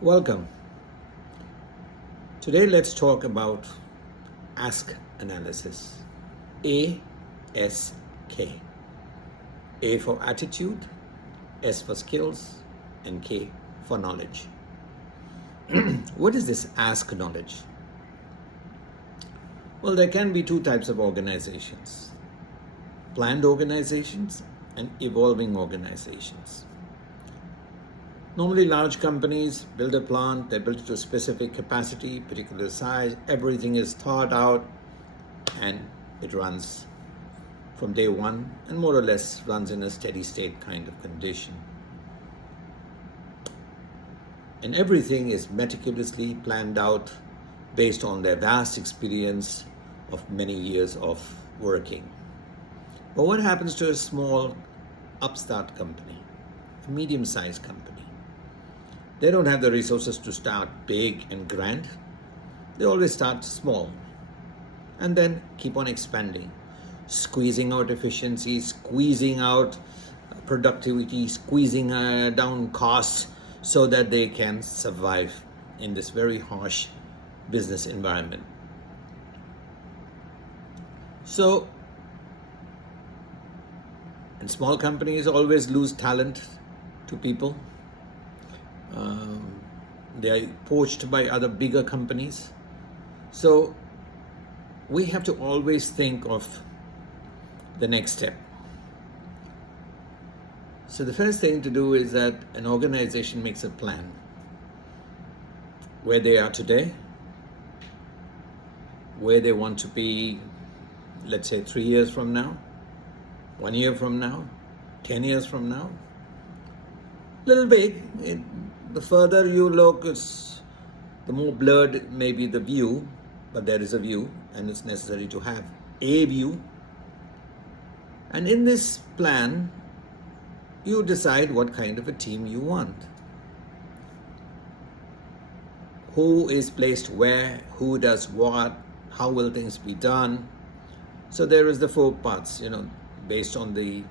Welcome. Today let's talk about ask analysis. ASK. A for attitude, S for skills, and K for knowledge. What is this ask knowledge? Well, there can be two types of organizations: planned organizations and evolving organizations. Normally, large companies build a plant, they build it to a specific capacity, particular size, everything is thought out, and it runs from day one and more or less runs in a steady state kind of condition. And everything is meticulously planned out based on their vast experience of many years of working. But what happens to a small upstart company, a medium-sized company? They don't have the resources to start big and grand. They always start small and then keep on expanding, squeezing out efficiency, squeezing out productivity, squeezing down costs so that they can survive in this very harsh business environment. So, and small companies always lose talent to people. They are poached by other bigger companies. So we have to always think of the next step. So the first thing to do is that an organization makes a plan where they are today, where they want to be, let's say 3 years from now, 1 year from now, 10 years from now. Little vague. The further you look, the more blurred may be the view, but there is a view and it's necessary to have a view. And in this plan, you decide what kind of a team you want. Who is placed where, who does what, how will things be done. So there is the 4 parts, based on the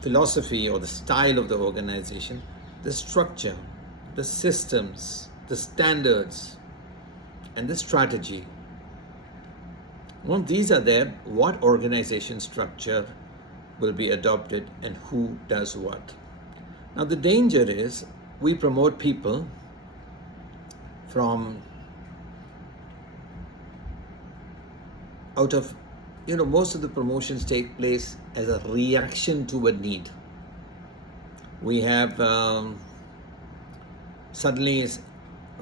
philosophy or the style of the organization, the structure, the systems, the standards, and the strategy. Once these are there, what organization structure will be adopted and who does what. Now the danger is we promote people from out of most of the promotions take place as a reaction to a need. We have suddenly a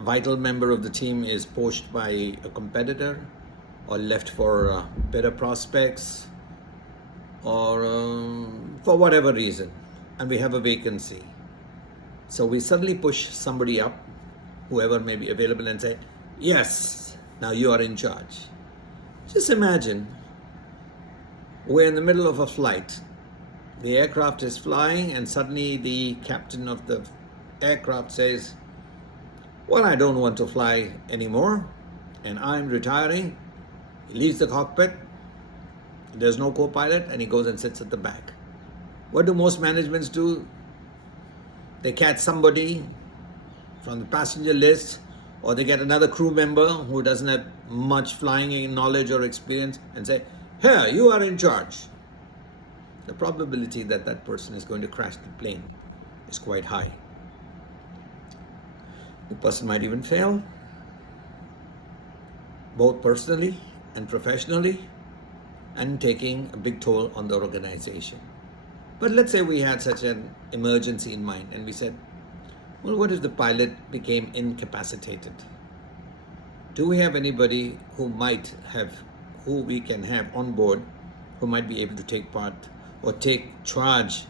vital member of the team is poached by a competitor or left for better prospects or for whatever reason, and we have a vacancy. So we suddenly push somebody up, whoever may be available, and say, yes, now you are in charge. Just imagine we're in the middle of a flight. The aircraft is flying and suddenly the captain of the aircraft says, well, I don't want to fly anymore and I'm retiring. He leaves the cockpit. There's no co-pilot and he goes and sits at the back. What do most managements do? They catch somebody from the passenger list or they get another crew member who doesn't have much flying knowledge or experience and say, here, you are in charge. The probability that that person is going to crash the plane is quite high. The person might even fail, both personally and professionally, and taking a big toll on the organization. But let's say we had such an emergency in mind and we said, well, what if the pilot became incapacitated? Do we have anybody who we can have on board who might be able to take part or take charge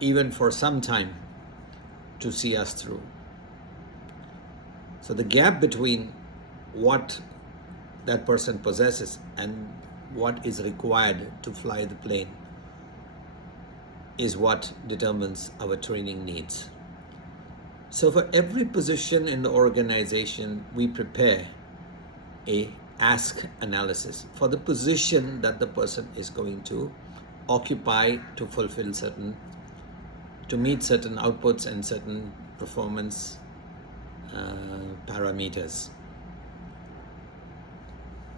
even for some time to see us through? So the gap between what that person possesses and what is required to fly the plane is what determines our training needs. So for every position in the organization, we prepare a ask analysis for the position that the person is going to occupy to fulfill certain to meet certain outputs and certain performance parameters.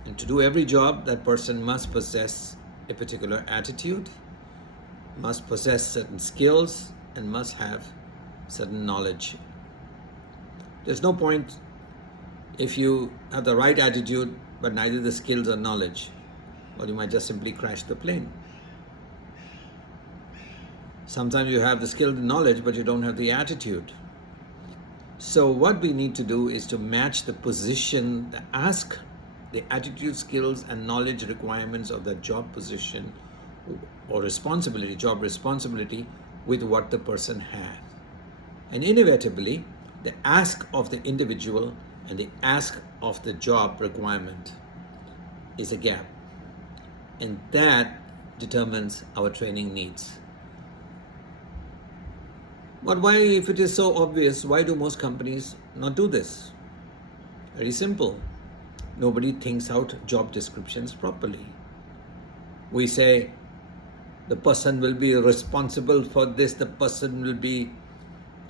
And to do every job, that person must possess a particular attitude, must possess certain skills, and must have certain knowledge. There's no point if you have the right attitude but neither the skills or knowledge. Well, you might just simply crash the plane. Sometimes you have the skill and knowledge but you don't have the attitude. So what we need to do is to match the position, the ask, the attitude, skills and knowledge requirements of the job position or responsibility, job responsibility, with what the person has. And inevitably, the ask of the individual and the ask of the job requirement is a gap. And that determines our training needs. But why, if it is so obvious, why do most companies not do this? Very simple. Nobody thinks out job descriptions properly. We say the person will be responsible for this, the person will be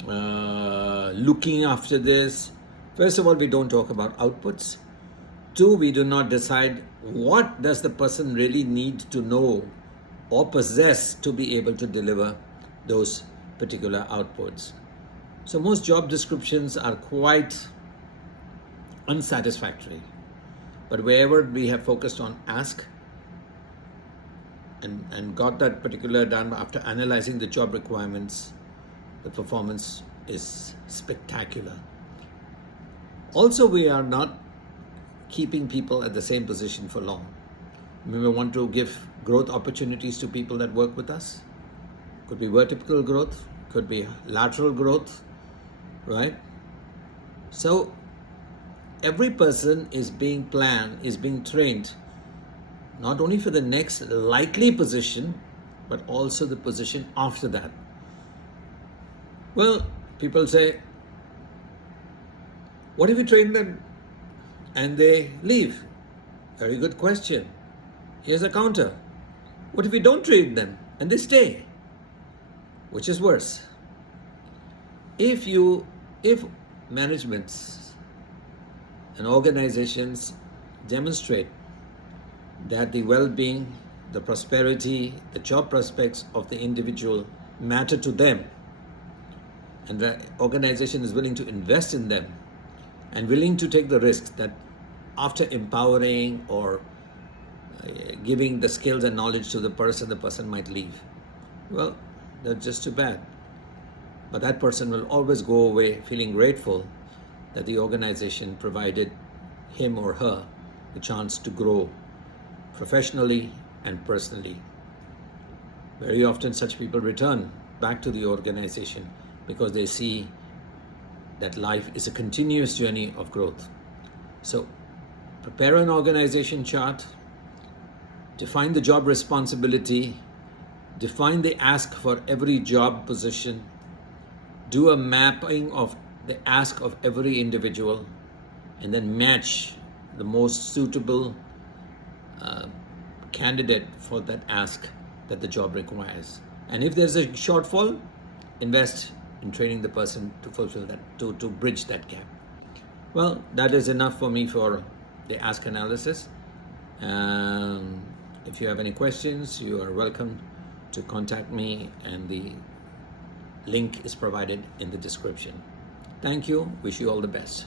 looking after this. First of all, we don't talk about outputs. Two, we do not decide what does the person really need to know or possess to be able to deliver those particular outputs. So most job descriptions are quite unsatisfactory. But wherever we have focused on ask and got that particular done after analyzing the job requirements, the performance is spectacular. Also, we are not keeping people at the same position for long. We may want to give growth opportunities to people that work with us. Could be vertical growth, could be lateral growth, right? So every person is being planned, is being trained, not only for the next likely position, but also the position after that. Well, people say, what if you train them and they leave? Very good question. Here's a counter. What if we don't train them and they stay? Which is worse? If managements and organizations demonstrate that the well-being, the prosperity, the job prospects of the individual matter to them, and the organization is willing to invest in them and willing to take the risk that after empowering or giving the skills and knowledge to the person might leave. Well, that's just too bad. But that person will always go away feeling grateful that the organization provided him or her the chance to grow professionally and personally. Very often such people return back to the organization because they see that life is a continuous journey of growth. So prepare an organization chart, define the job responsibility, define the ask for every job position, do a mapping of the ask of every individual, and then match the most suitable candidate for that ask that the job requires. And if there's a shortfall, invest in training the person to fulfill that, to bridge that gap. Well, that is enough for me for the ask analysis. If you have any questions, you are welcome to contact me, and the link is provided in the description. Thank you. Wish you all the best.